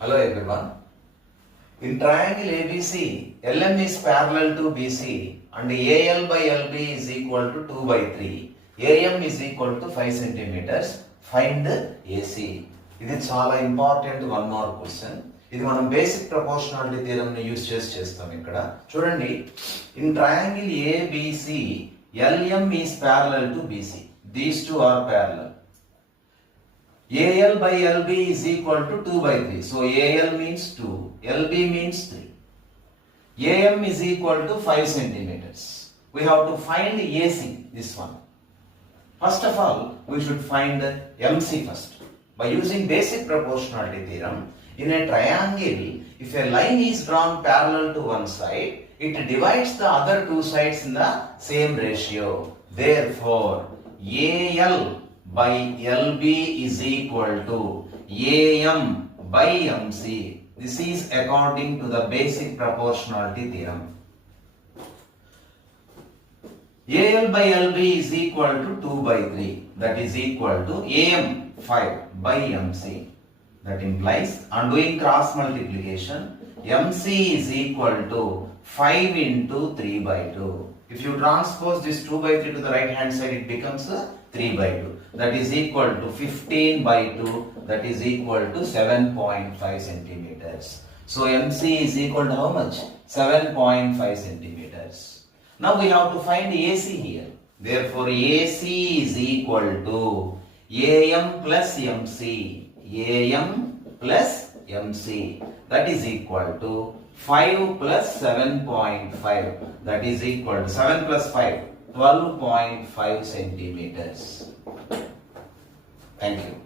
Hello everyone. In triangle ABC, LM is parallel to BC and AL by LB is equal to 2 by 3. AM is equal to 5 centimeters. Find AC. ఇది చాలా important one mark question. ఇది మనం basic proportionality theorem ని use చేస్తాం ఇక్కడ. చూడండి, in triangle ABC, LM is parallel to BC. These two are parallel. AL by LB is equal to 2 by 3. So AL means 2, LB means 3. AM is equal to 5 centimeters. We have to find AC, this one. First of all, we should find MC first. By using basic proportionality theorem, in a triangle, if a line is drawn parallel to one side, it divides the other two sides in the same ratio. Therefore, AL by LB is equal to AM by MC. This is according to the basic proportionality theorem. AL by LB is equal to 2 by 3. That is equal to AM 5 by MC. That implies, on doing cross multiplication, MC is equal to 5 into 3 by 2. If you transpose this 2 by 3 to the right hand side, it becomes 3 by 2. That is equal to 15 by 2. That is equal to 7.5 centimeters. So MC is equal to how much? 7.5 centimeters. Now we have to find AC here. Therefore AC is equal to AM plus MC. AM plus MC. That is equal to 5 plus 7.5. That is equal to 7 plus 5. 12.5 centimeters. Thank you.